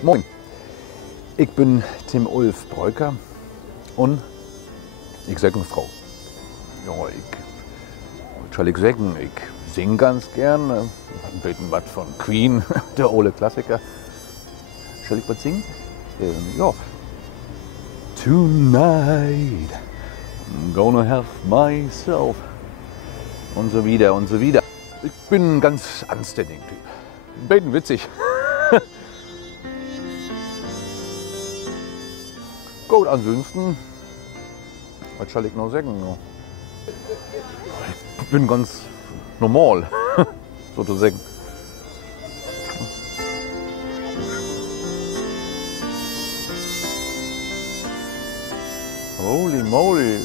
Moin, ich bin Tim Ulf Breuker und ich sage eine Frau. Ja, was soll ich sagen? Ich singe ganz gern. Ein bisschen was von Queen, der ole Klassiker. Soll ich was singen? Ja. Tonight, I'm gonna have myself. Und so wieder und so wieder. Ich bin ein ganz anständiger Typ. Ein bisschen witzig. Gut, ansonsten, was soll ich noch sagen? Ich bin ganz normal, sozusagen. Holy moly!